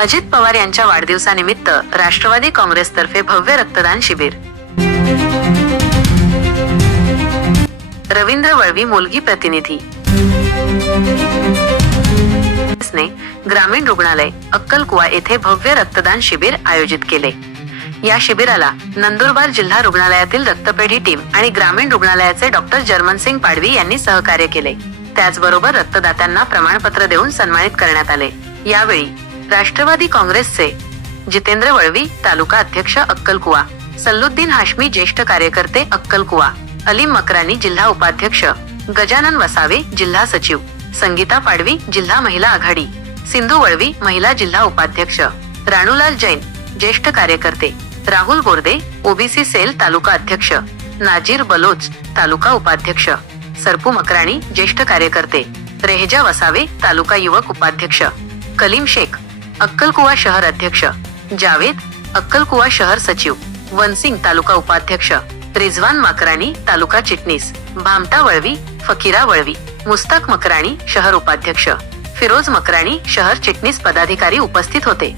अजित पवार यांच्या वाढदिवसानिमित्त राष्ट्रवादी काँग्रेसतर्फे भव्य रक्तदान शिबिर. रवींद्र वळवी मुलगी प्रतिनिधी. ग्रामीण रुग्णालय अक्कलकुवा येथे भव्य रक्तदान शिबिर आयोजित केले. या शिबिराला नंदुरबार जिल्हा रुग्णालयातील रक्तपेढी टीम आणि ग्रामीण रुग्णालयाचे डॉक्टर जर्मनसिंग पाडवी यांनी सहकार्य केले. त्याचबरोबर रक्तदात्यांना प्रमाणपत्र देऊन सन्मानित करण्यात आले. यावेळी राष्ट्रवादी काँग्रेसचे जितेंद्र वळवी तालुका अध्यक्ष अक्कलकुवा सल्लुद्दीन हाशमी ज्येष्ठ कार्यकर्ते अक्कलकुवा अलीम मकरानी जिल्हा उपाध्यक्ष गजानन वसावे जिल्हा सचिव संगीता पाडवी जिल्हा महिला आघाडी सिंधू वळवी महिला जिल्हा उपाध्यक्ष राणूलाल जैन ज्येष्ठ कार्यकर्ते राहुल बोर्दे ओबीसी सेल तालुका अध्यक्ष नाजीर बलोच तालुका उपाध्यक्ष सरपू मकराणी ज्येष्ठ कार्यकर्ते रेहजा वसावे तालुका युवक उपाध्यक्ष कलीम शेख अक्कलकुवा शहर अध्यक्ष जावेद अक्कलकुवा शहर सचिव वनसिंग तालुका उपाध्यक्ष रिझवान मकराणी तालुका चिटणीस भामटा वळवी फकीरा वळवी मुस्ताक मकराणी शहर उपाध्यक्ष फिरोज मकराणी शहर चिटणीस पदाधिकारी उपस्थित होते.